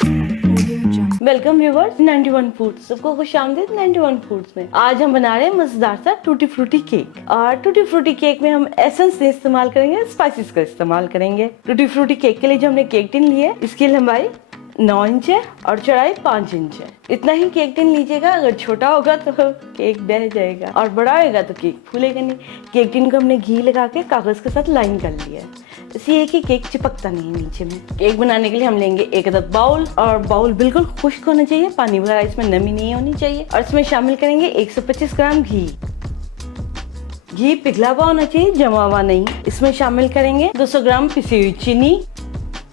Welcome viewers 91 foods, सबको खुश आमदीद 91 फूड्स में। आज हम बना रहे हैं मजेदार सा टूटी फ्रूटी केक। और टूटी फ्रूटी केक में हम एसेंस नहीं इस्तेमाल करेंगे, स्पाइसेस का इस्तेमाल करेंगे। टूटी फ्रूटी केक के लिए जो हमने केक टिन ली है, इसकी लंबाई 9 इंच है और चौड़ाई 5 इंच है। इतना ही केक टिन लीजिएगा, अगर छोटा होगा तो केक बह जाएगा और बड़ा होगा तो केक फूलेगा नहीं। केक टिन को हमने घी लगा के कागज के साथ लाइन कर लिया है, इसलिए कि केक चिपकता नहीं नीचे में। केक बनाने के लिए हम लेंगे एक अदद बाउल, और बाउल बिल्कुल खुश्क होना चाहिए, पानी वगैरह इसमें नमी नहीं होनी चाहिए। और इसमें शामिल करेंगे 125 ग्राम घी। घी पिघला हुआ होना चाहिए, जमा हुआ नहीं। इसमें शामिल करेंगे 200 ग्राम पिसी हुई चीनी।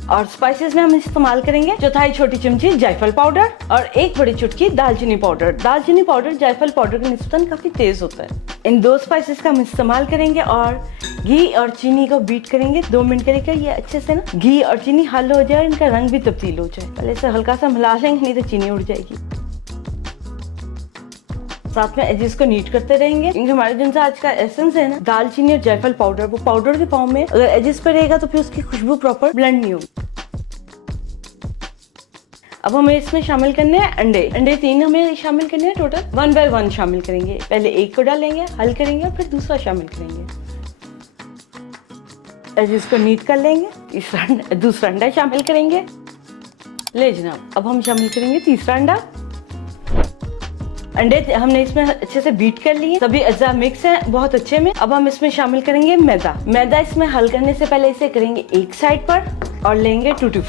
और स्पाइसेस में हम इस्तेमाल करेंगे चौथाई छोटी चमची जायफल पाउडर और एक बड़ी चुटकी दालचीनी पाउडर। दालचीनी पाउडर जायफल पाउडर के निस्बतन काफी तेज होता है। इन दो स्पाइसेस का हम इस्तेमाल करेंगे और घी और चीनी को बीट करेंगे 2 मिनट के लिए। ये अच्छे से ना घी और चीनी हल हो जाए, इनका रंग भी तब्दील हो जाए। पहले इसे हल्का सा मिला लेंगे, नहीं तो चीनी उड़ जाएगी। साथ में एजेस को नीट करते रहेंगे, क्योंकि हमारे जो सा आज का एसेंस है ना, दालचीनी और जायफल पाउडर, वो पाउडर के फॉर्म में अगर एजेस पे रहेगा तो फिर उसकी खुशबू प्रॉपर ब्लेंड नहीं होगी। अब हमें इसमें शामिल करने हैं अंडे 3 हमें शामिल करने हैं, टोटल 1 बाय 1 शामिल करेंगे। पहले एक को डालेंगे, हल करेंगे और फिर दूसरा शामिल करेंगे। एजेस को नीट कर लेंगे। दूसरा अंडा शामिल करेंगे। ले जनाब, अब हम शामिल करेंगे तीसरा अंडा। अंडे हमने इसमें अच्छे से बीट कर लिए, सभी अज्जा मिक्स हैं बहुत अच्छे में। अब हम इसमें शामिल करेंगे मैदा इसमें हल करने से पहले इसे करेंगे एक साइड पर और लेंगे टूटी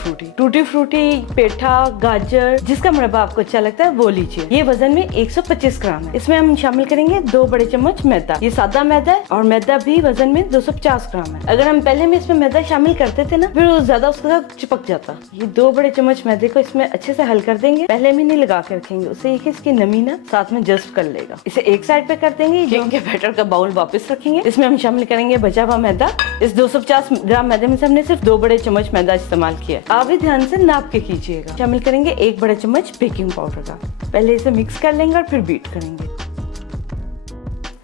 फ्रूटी, पेठा, गाजर, जिसका मुरब्बा आपको अच्छा लगता है वो लीजिए। ये वजन में 125 ग्राम है। इसमें हम शामिल करेंगे 2 बड़े चम्मच मैदा। ये सादा मैदा है और मैदा भी वजन में 250 ग्राम है। अगर हम पहले में इसमें मैदा शामिल करते थे ना, फिर वो ज्यादा उसके साथ चिपक जाता। ये 2 बड़े चम्मच मैदे को इसमें अच्छे से हल कर देंगे। पहले में नहीं लगा के रखेंगे, उससे इसकी नमी ना साथ में जस्ट कर लेगा। इसे एक साइड पे कर देंगे। के बैटर का बाउल वापस रखेंगे। इसमें हम शामिल करेंगे बचा हुआ मैदा। इस 250 ग्राम मैदे में से हमने सिर्फ 2 बड़े चम्मच मैदा इस्तेमाल किया। आप भी ध्यान से नाप के कीजिएगा। शामिल करेंगे 1 बड़ा चम्मच बेकिंग पाउडर का। पहले इसे मिक्स कर लेंगे और फिर बीट करेंगे।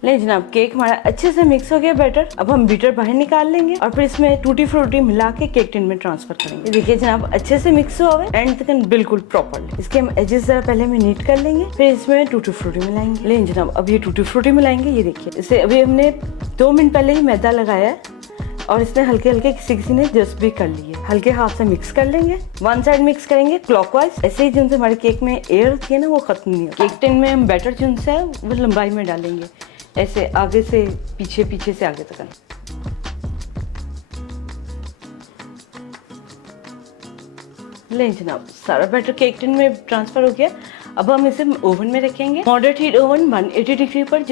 ले जनाब, केक हमारा अच्छे से मिक्स हो गया बैटर। अब हम बीटर बाहर निकाल लेंगे और फिर इसमें टूटी फ्रूटी मिला के केक टिन में ट्रांसफर करेंगे। देखिए जनाब, अच्छे से मिक्स हुआ है एंड तक बिल्कुल प्रॉपरली। इसके हम एजेस जरा पहले में नीट कर लेंगे, फिर इसमें टूटी फ्रूटी मिलाएंगे। ले जनाब, अब ये टूटी फ्रूटी मिलाएंगे। ये देखिए, इसे अभी हमने 2 मिनट पहले ही मैदा लगाया है और इसने हल्के हल्के किसी ने जस्ट भी कर लिए। हल्के हाथ से मिक्स कर लेंगे। 1 साइड मिक्स करेंगे क्लॉकवाइज। ऐसे ही जिनसे हमारे केक में एयर होती है ना, वो खत्म नहीं हो। केक टिन में हम बैटर जिनसे है वो लंबाई में डालेंगे, ऐसे आगे से पीछे, पीछे से आगे तक। ले जनाब, सारा बैटर केक टिन में ट्रांसफर हो गया। अब हम इसे ओवन में रखेंगे। मॉडरेट हीट ओवन 180 डिग्री पर।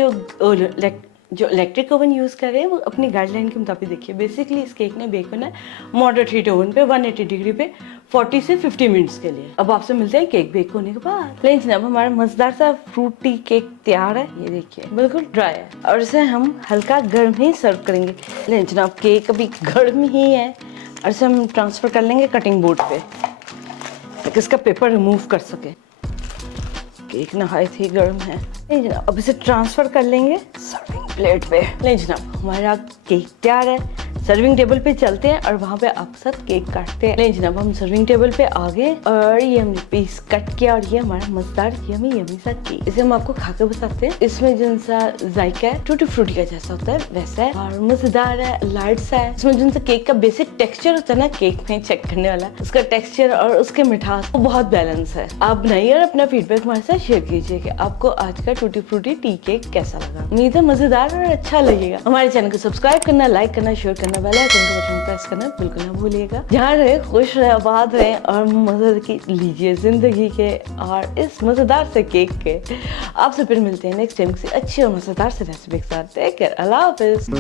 जो इलेक्ट्रिक ओवन यूज कर रहे हैं वो अपनी गाइडलाइन के मुताबिक देखिए। बेसिकली इस केक ने बेक होना है मॉडरेट हीट ओवन पे 180 डिग्री पे 40 से 50 मिनट्स के लिए। अब आपसे मिलते हैं केक बेक होने के बाद। लेकिन जनाब, हमारा मजेदार सा फ्रूटी केक तैयार है। ये देखिए, बिल्कुल ड्राई है और इसे हम हल्का गर्म ही सर्व करेंगे। लेकिन जनाब, केक अभी गर्म ही है और इसे हम ट्रांसफर कर लेंगे कटिंग बोर्ड पे ताकि इसका पेपर रिमूव कर सके। केक नहायत ही गर्म है। नहीं जनाब, अब इसे ट्रांसफर कर लेंगे सर्विंग प्लेट पे। नहीं जनाब, हमारा केक तैयार है। सर्विंग टेबल पे चलते हैं और वहाँ पे आपके साथ केक काटते हैं। नहीं जनाब, हम सर्विंग टेबल पे आ गए और ये हमने पीस कट किया और ये हमारा मजेदार यमी सा केक। इसे हम आपको खा के बताते हैं। इसमें जिन सा जायका है टूटी फ्रूटी का जैसा होता है वैसा है और मजेदार है, लाइट सा है। इसमें जिन सा केक का बेसिक टेक्सचर होता है ना, केक में चेक करने वाला, उसका टेक्सचर और उसके मिठास वो बहुत बैलेंस है। आप बनाइए और अपना फीडबैक हमारे साथ शेयर कीजिए कि आपको आज का टूटी फ्रूटी टी केक कैसा लगा। उम्मीद है मजेदार और अच्छा लगेगा। हमारे चैनल को सब्सक्राइब करना, लाइक करना, शेयर करना, बेल आइकन का बटन प्रेस करना बिल्कुल ना भूलिएगा। जहाँ रहे खुश रहे, आबाद रहे और मजे की लीजिए जिंदगी के और इस मजेदार से केक के। आपसे फिर मिलते हैं नेक्स्ट टाइम किसी अच्छी और मजेदार से रेसिपी के साथ। टेक केयर, अल्लाह हाफिज।